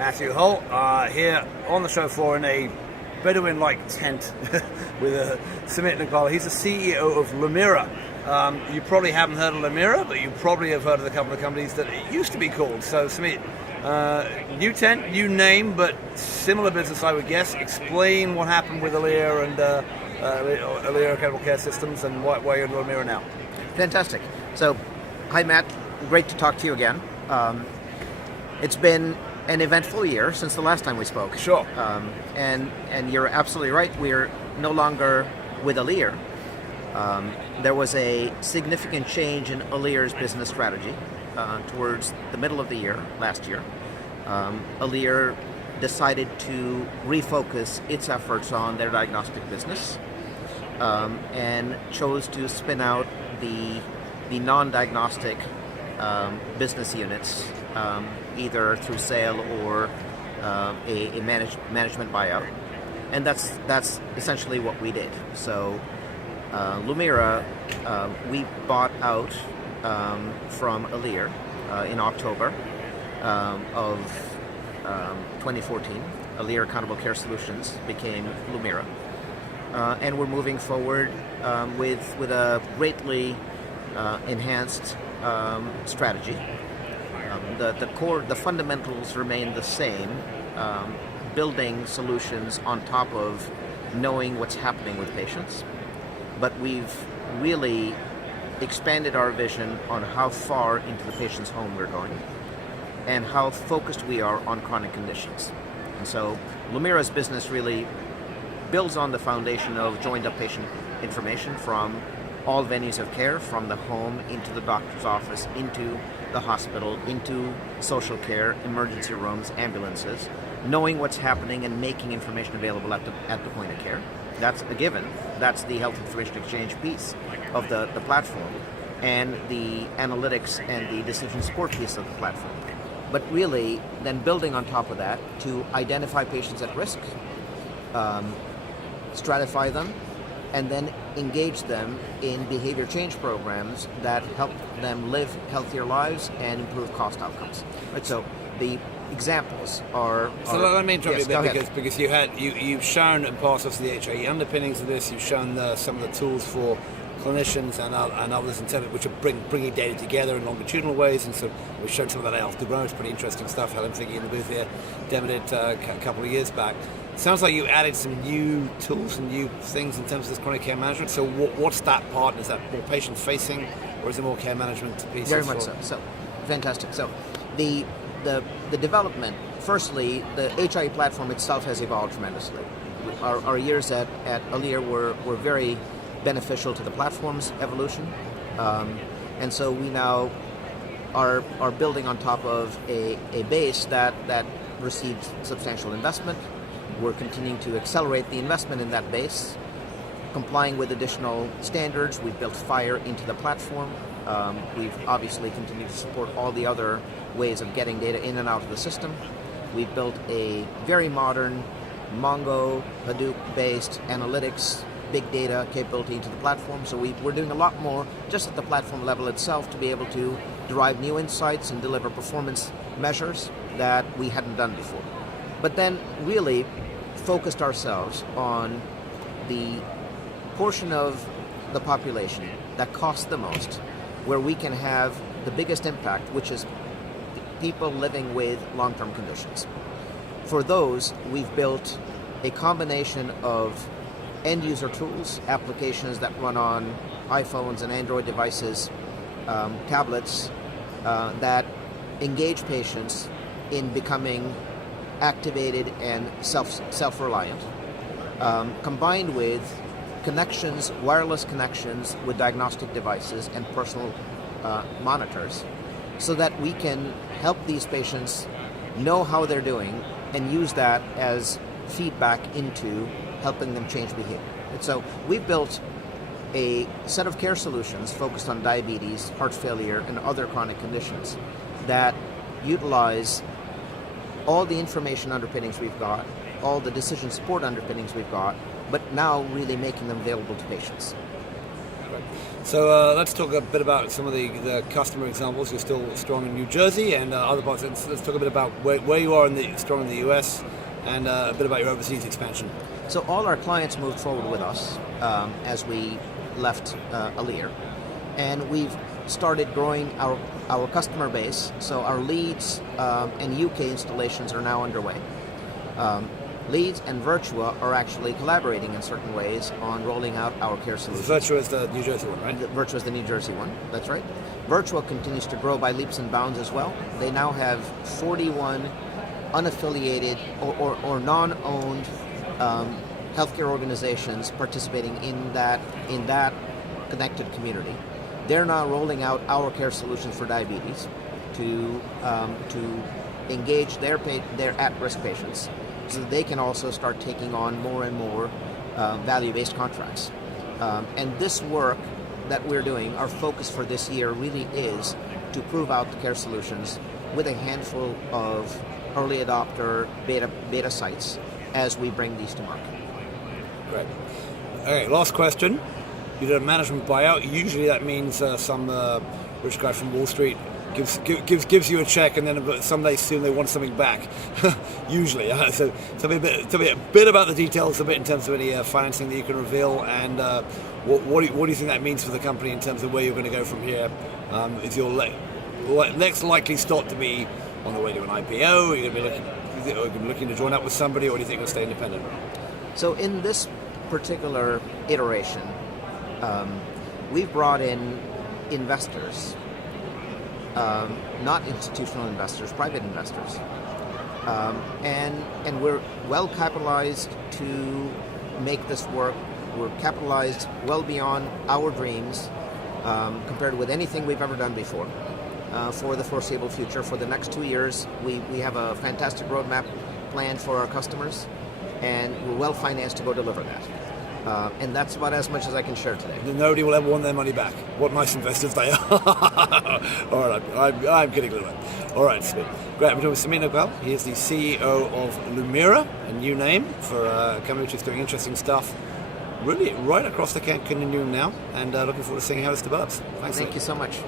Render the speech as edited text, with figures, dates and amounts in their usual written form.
Matthew Holt, here on the show floor in a Bedouin-like tent with Sumit Nagpal. He's the CEO of Lumira. You probably haven't heard of Lumira, but you probably have heard of a couple of companies that it used to be called. So Sumit, new tent, new name, but similar business, I would guess. Explain what happened with Alere and Alere Accountable Care Systems and why you're in Lumira now. Fantastic. So, hi Matt, great to talk to you again. It's been an eventful year since the last time we spoke. Sure. And you're absolutely right, we're no longer with Alere. There was a significant change in Alere's business strategy towards the middle of the year, last year. Alere decided to refocus its efforts on their diagnostic business and chose to spin out the non-diagnostic business units, either through sale or a management buyout. And that's essentially what we did. So Lumira, we bought out from Alere in October of 2014. Alere Accountable Care Solutions became Lumira. And we're moving forward with a greatly enhanced strategy. The fundamentals remain the same, building solutions on top of knowing what's happening with patients. But we've really expanded our vision on how far into the patient's home we're going and how focused we are on chronic conditions. And so Lumira's business really builds on the foundation of joined up patient information from all venues of care, from the home into the doctor's office, into the hospital, into social care, emergency rooms, ambulances, knowing what's happening and making information available at the point of care. That's a given. That's the health information exchange piece of the platform, and the analytics and the decision support piece of the platform. But really, then building on top of that to identify patients at risk, stratify them, and then engage them in behavior change programs that help them live healthier lives and improve cost outcomes. Right, so the examples are... So let me interrupt you a bit, because you've shown and passed us the HIE underpinnings of this. You've shown some of the tools for clinicians and others in terms of which are bringing data together in longitudinal ways, and so we've shown some of that after growth. Pretty interesting stuff. Helen Figge in the booth here demoed it a couple of years back. Sounds like you added some new tools and new things in terms of this chronic care management. So what's that part? Is that more patient-facing, or is it more care management pieces? Very much so. So, fantastic. So, the development, firstly, the HIE platform itself has evolved tremendously. Our years at Alere were very beneficial to the platform's evolution. And so we now are building on top of a base that received substantial investment. We're continuing to accelerate the investment in that base, complying with additional standards. We've built FHIR into the platform. We've obviously continued to support all the other ways of getting data in and out of the system. We've built a very modern Mongo, Hadoop-based analytics, big data capability into the platform. So we're doing a lot more just at the platform level itself to be able to derive new insights and deliver performance measures that we hadn't done before. But then really focused ourselves on the portion of the population that costs the most, where we can have the biggest impact, which is people living with long-term conditions. For those, we've built a combination of end-user tools, applications that run on iPhones and Android devices, tablets, that engage patients in becoming activated and self-reliant, combined with connections, wireless connections with diagnostic devices and personal monitors, so that we can help these patients know how they're doing and use that as feedback into helping them change behavior. And so we've built a set of care solutions focused on diabetes, heart failure, and other chronic conditions that utilize all the information underpinnings we've got, all the decision support underpinnings we've got, but now really making them available to patients. So let's talk a bit about some of the customer examples. You're still strong in New Jersey and other parts. Let's talk a bit about where you are strong in the US and a bit about your overseas expansion. So all our clients moved forward with us as we left Alir, and we've started growing our customer base. So our Leeds and UK installations are now underway. Leeds and Virtua are actually collaborating in certain ways on rolling out our care solutions. Virtua is the New Jersey one, right? Virtua is the New Jersey one, that's right. Virtua continues to grow by leaps and bounds as well. They now have 41 unaffiliated or non-owned healthcare organizations participating in that connected community. They're now rolling out our care solutions for diabetes to engage their at-risk patients, so that they can also start taking on more and more value-based contracts. And this work that we're doing, our focus for this year really is to prove out the care solutions with a handful of early adopter beta sites as we bring these to market. Great. Okay, last question. You did a management buyout. Usually that means some rich guy from Wall Street gives you a check, and then someday soon they want something back. Usually, so tell me a bit about the details, a bit in terms of any financing that you can reveal, and what do you think that means for the company in terms of where you're going to go from here? Is your next likely stop to be on the way to an IPO? Are you going to be looking to join up with somebody, or do you think you'll stay independent? So in this particular iteration, we've brought in investors. Not institutional investors, private investors. And we're well capitalized to make this work. We're capitalized well beyond our dreams compared with anything we've ever done before. For the foreseeable future, for the next 2 years, we have a fantastic roadmap planned for our customers, and we're well financed to go deliver that. And that's about as much as I can share today. Nobody will ever want their money back. What nice investors they are. All right, I'm kidding a little bit. All right, Sumit. Great, we're talking with Sumit Nagpal. He is the CEO of Lumira, a new name for a company which is doing interesting stuff really right across the continuum now, and looking forward to seeing how this develops. Thank you so much.